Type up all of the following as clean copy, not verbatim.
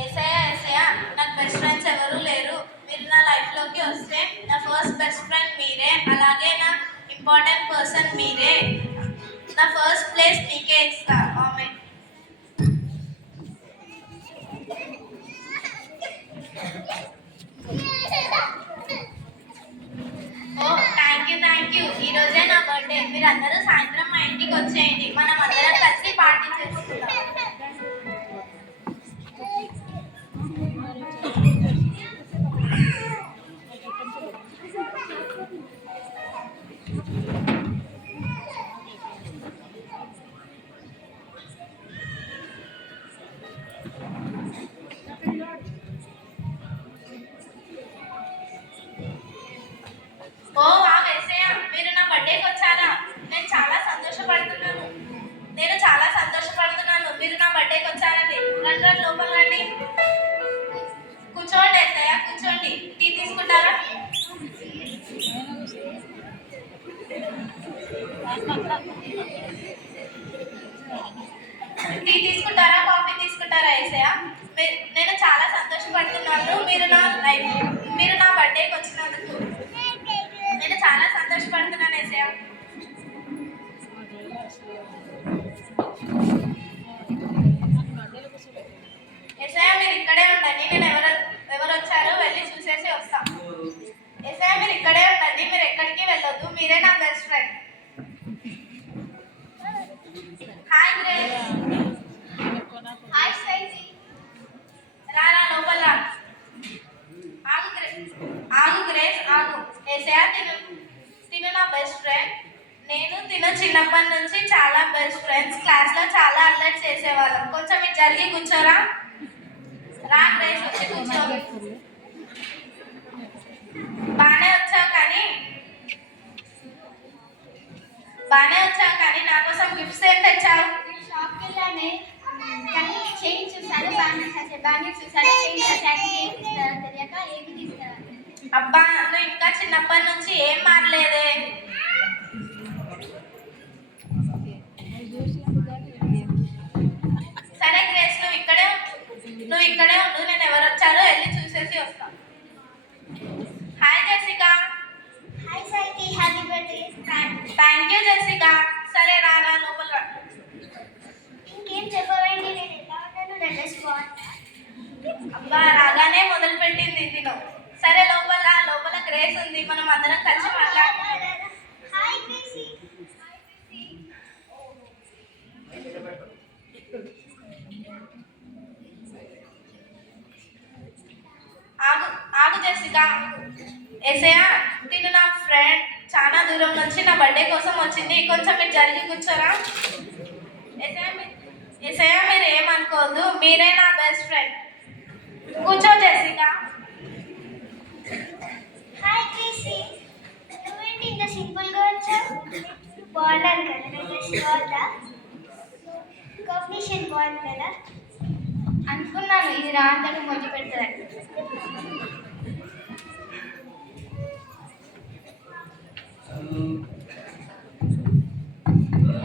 ఏసయ్య ఏసయ్య, నాకు best friends ఎవరు లేరు. మీరు నా లైఫ్లోకి వస్తే నా ఫస్ట్ బెస్ట్ ఫ్రెండ్ మీరే, అలాగే నా ఇంపార్టెంట్ పర్సన్ మీరే. నా ఫస్ట్ ప్లేస్ మీకే ఇస్తా. ఆమెన్. Oh thank you. ఈరోజే నా బర్త్డే. మీరు అందరూ సాయంత్రం మా ఇంటికి వచ్చేయండి, మనం అందరం కలిసి పార్టీ చేసుకుందాం. ఓ వా వేసయ్య, మీరు నా బర్త్డేకి వచ్చారా? నేను చాలా సంతోషపడుతున్నాను. మీరు నా బర్త్డేకి వచ్చారండి. రండి రండి, లోపల రండి. కూర్చోండి వేసయ్య, కూర్చోండి. టీ తీసుకుంటారా? టీ తీసుకుంటారా, కాఫీ తీసుకుంటారా వేసయ్య? నేను చాలా సంతోషపడుతున్నాను మీరు నా బర్త్డేకి వచ్చినందుకు. నేను చాలా సంతోషపడుతున్నాను ఏసయ్య. ఏసయ్య మీరు ఇక్కడే ఉండండి, నేను ఎవరు వచ్చారో వెళ్ళి చూసేసి వస్తాం. ఏసయ్య మీరు ఇక్కడే ఉండండి, మీరు ఎక్కడికి వెళ్ళొద్దు, మీరే నా best friend. Hi Grace. Hi sweety. రారా లోపల. ఆగు గ్రేస్ ఆగు. ఏసయ్య తిను నా బెస్ట్ ఫ్రెండ్. తిను చిన్నప్పటి నుంచి చాలా బెస్ట్ ఫ్రెండ్స్. క్లాస్లో చాలా అల్లరి చేసేవాళ్ళం. కొంచెం ఇది జరిగి కూర్చోరా. రా గ్రేస్, వచ్చి కూర్చో. బాగానే వచ్చావు కానీ నా కోసం గిఫ్ట్స్ ఏం తెచ్చావు? షాప్కి వెళ్ళానే, కానీ చైన్ చూసాను, బ్యాంగిల్స్ చూసాను, చైన్ చూసాను, ఏం తీస్తారో తెలియక ఏమి తీస్తారా. అబ్బా, నువ్వు ఇంకా చిన్నప్పటి నుంచి ఏం మారలేదే. సరే గ్రేస్, నువ్వు ఇక్కడే ఉండు, నేను ఎవరు వచ్చారో వెళ్ళి చూసేసి వస్తాను. Hi Jessica. Hi sweety, happy birthday. Thank you Jessica. సరే రారా లోపల రా. ఇంకేం చెప్పవండి, నేను ఎలా ఉన్నాను, నా డ్రెస్ బాగుందా? అబ్బా, రాగానే మొదలు పెట్టింది తిను. సరే లోపల గ్రేస్ ఉంది, మనం అందరం కలిసి మాట్లాడదాం. Hi Gracie. ఆగు జెసికా. ఏసయ్య తిను నా ఫ్రెండ్, చాలా దూరం నుంచి నా బర్త్డే కోసం వచ్చింది. కొంచెం మీరు జరిగి కూర్చోరా. ఏసయ్య మీరు ఏమనుకోవద్దు, మీరే నా బెస్ట్ ఫ్రెండ్. కూర్చో జెసికా. హాయ్ గ్రేసీ, నువ్వేంటి ఇంత సింపుల్గా వచ్చావు? బాగున్నాను కదా, నా డ్రెస్ బాగుందా? కాంబినేషన్ బాగుంది కదా. అనుకున్నాను ఇది రాందని మొదలు పెడతాను.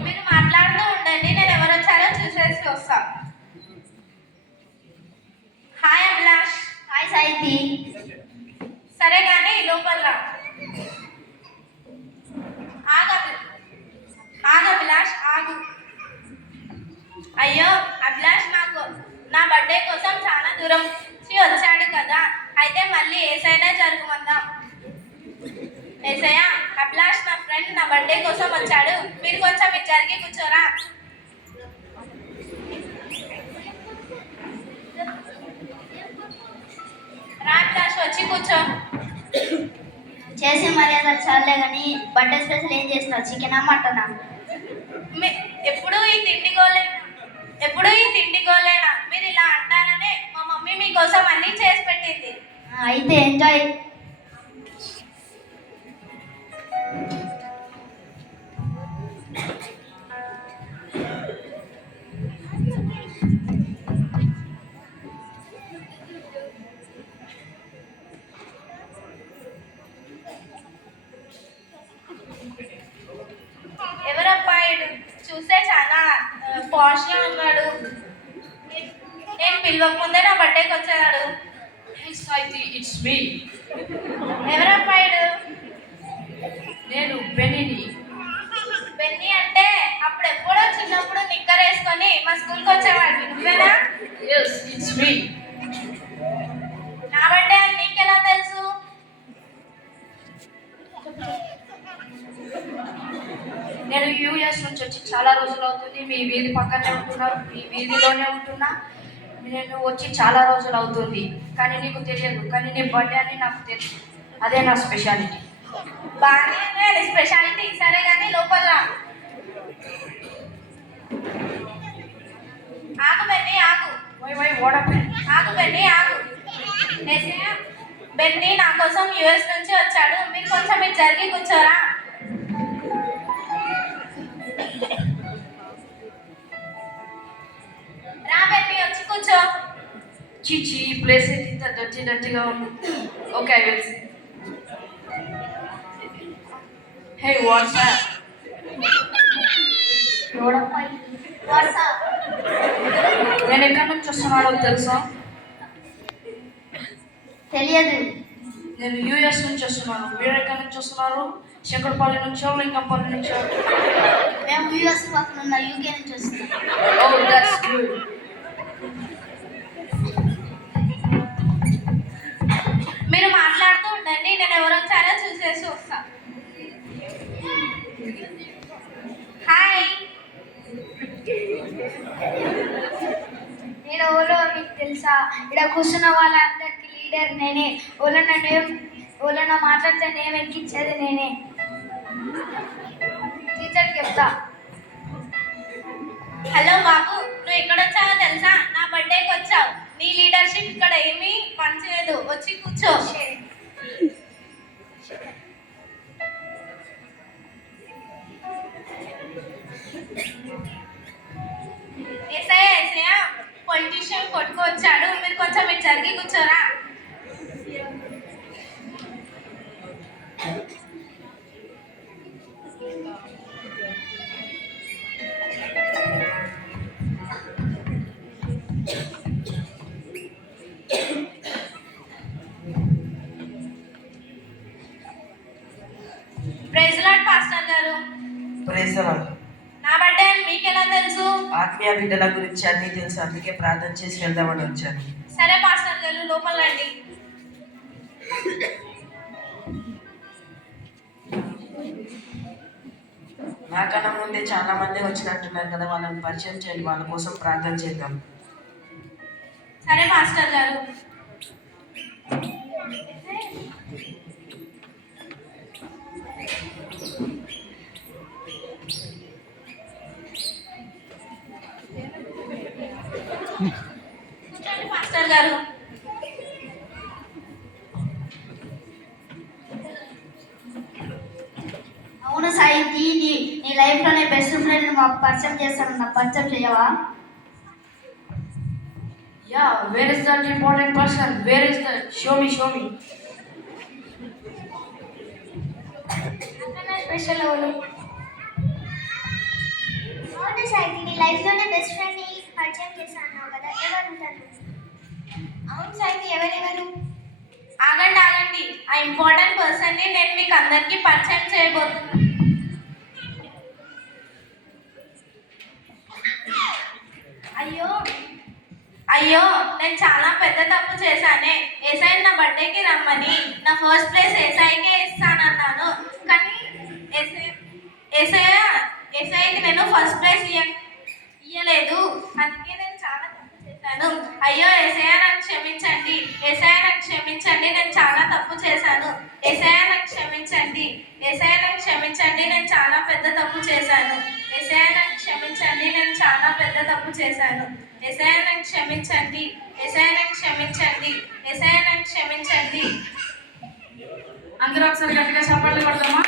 మీరు మాట్లాడుతూ ఉండండి, నేను ఎవరు వచ్చారో చూసేసి వస్తా. హాయ్ అభిలాష్. హాయ్ సాయితి. సరే కానీ లోపల రా. ఆగు అభిలాష్, ఆగు. అయ్యో అభిలాష్, నా బర్త్డే కోసం చాలా దూరం నుంచి వచ్చాడు కదా, అయితే మళ్ళీ ఏసైనా జరుగుమందాం. ఏసయ్య, అభిలాష్ నా ఫ్రెండ్, నా బర్త్డే కోసం వచ్చాడు. మీరు కొంచెం ఇది జరిగి కూర్చోరా. రా అభిలాష్, వచ్చి కూర్చో. చేసే మర్యాద చాలే కానీ బర్త్డే స్పెషల్ ఏం చేసినావు? చికెనా మటనా? ఎప్పుడు ఈ తిండి గోలేనా? మీరు ఇలా అంటారనే మా మమ్మీ మీకోసం అన్నీ చేసి పెట్టింది. అయితే ఎంజాయ్. ఎవరబ్బాయిడు? చూస్తే చాలా పాష్గా ఉన్నాడు. నేను పిలవకముందే నా బర్త్డేకి వచ్చాడు. It's me. ఎవరబ్బాయిడు? నేను బెన్నీని. బెన్నీ అంటే అప్పుడు ఎప్పుడో చిన్నప్పుడు నిక్కర్ వేసుకొని మా స్కూల్కి వచ్చేవాడు, నువ్వేనా? Yes it's me. నా బర్త్డే అని నీకెలా తెలుసు? నేను యూఎస్ నుంచి వచ్చి చాలా రోజులు అవుతుంది. మీ వీధి పక్కనే ఉంటున్నా, మీ వీధిలోనే ఉంటున్నా. నేను వచ్చి చాలా రోజులు అవుతుంది, కానీ నీకు తెలియదు. కానీ నీ బర్త్డే అని నాకు తెలుసు. అదే నా స్పెషాలిటీ. బాగానే ఉంది అది స్పెషాలిటీ. సరే కానీ లోపల రా. ఆగు బెన్నీ ఆగు. వై వాట్ ఆగు బెన్నీ ఆగు. ఏసయ్య, బెన్నీ నా కోసం యుఎస్ నుంచి వచ్చాడు. మీరు కొంచెం మీరు జరిగి కూర్చోరా. రా బెన్నీ, వచ్చి కూర్చో. చీచి ప్లేస్ అయితే ఇంత డర్టీగా ఉంది. Okay I will see. Hey what's up. నేను ఎక్కడి నుంచి వస్తున్నానో తెలుసా? తెలియదు. నేను యూఎస్ నుంచి వస్తున్నాను. మీరు ఎక్కడి నుంచి వస్తున్నారు? శంకరపల్లి నుంచో లింగంపల్లి నుంచో? మేము యూఎస్ పక్కన ఉన్న యూకే నుంచి వస్తున్నాం. Oh that's good. మీరు మాట్లాడుతూ ఉండండి, నేను ఎవరు వచ్చారో చూసేసి వస్తా. హాయ్. నేను ఓలో మీకు తెలుసా? ఇక్కడ కూర్చున్న వాళ్ళందరికీ లీడర్ నేనే. ఓలన్న మాట్లాడితే నేను ఎక్కించేది నేనే. టీచర్కి చెప్తా. హలో బాబు, నువ్వు ఎక్కడ వచ్చావో తెలుసా? నా బర్త్డేకి వచ్చావు. నీ లీడర్షిప్ ఇక్కడ ఏమీ పనిచేయదు, వచ్చి కూర్చో. ఏసయ్య పొలిటీషియన్ కొట్టుకు వచ్చాడు. మీరు కొంచెం మీరు జరిగి కూర్చోరా. ప్రైజ్ లార్డ్ పాస్టర్ గారు. Praise the lord. నా బర్త్డే అని మీకెలా తెలుసు? ఆత్మీయ బిడ్డల గురించి అన్నీ తెలుసు, అందుకే ప్రార్థన చేసి వెళ్దామని వచ్చాను. సరే పాస్టర్ గారు, లోపల రండి. నాకన్నా ముందే చాలా మంది వచ్చినట్టున్నారు కదా, వాళ్ళని పరిచయం చేయండి, వాళ్ళ కోసం ప్రార్థన చేద్దాం. సరే మాస్టర్ గారు. కూర్చోండి మాస్టర్ గారు. అవును సాయికి, నీ లైఫ్లోనే బెస్ట్ ఫ్రెండ్ మాకు పరిచయం చేస్తాను. నాకు పరిచయం చేయవా? Yeah, where is that important person? Where is that? Show me. Special ఎవరు? అవును సాయికి, నీ లైఫ్లోనే బెస్ట్ ఫ్రెండ్ని పరిచయం చేశాను కదా, ఎవరు ఉంటారు? అవును సాయికి, ఎవరెవరు? ఆగండి. ఆ ఇంపార్టెంట్ పర్సన్ ని నేను మీకు అందరికీ పరిచయం చేయబోతున్నాను. అయ్యో నేను చాలా పెద్ద తప్పు చేశానే. ఏసఐ నా బర్త్డేకి రమ్మని నా ఫస్ట్ ప్లేస్ ఏసఐకే ఇస్తానన్నాను, కానీ ఏసఐకి నేను ఫస్ట్ ప్లేస్ ఇయ్యలేదు. అందుకే నేను చాలా తప్పు చేశాను. అయ్యో ఏసఐ నాకు క్షమించండి. నేను చాలా తప్పు చేశాను. ఏసఐ నాకు క్షమించండి. నేను చాలా పెద్ద తప్పు చేశాను. ఏసఐ నాకు క్షమించండి. నేను చాలా పెద్ద తప్పు చేశాను. ఏసఐ నాకు క్షమించండి. అందరూ ఒకసారి గట్టిగా చప్పట్లు కొడదామా?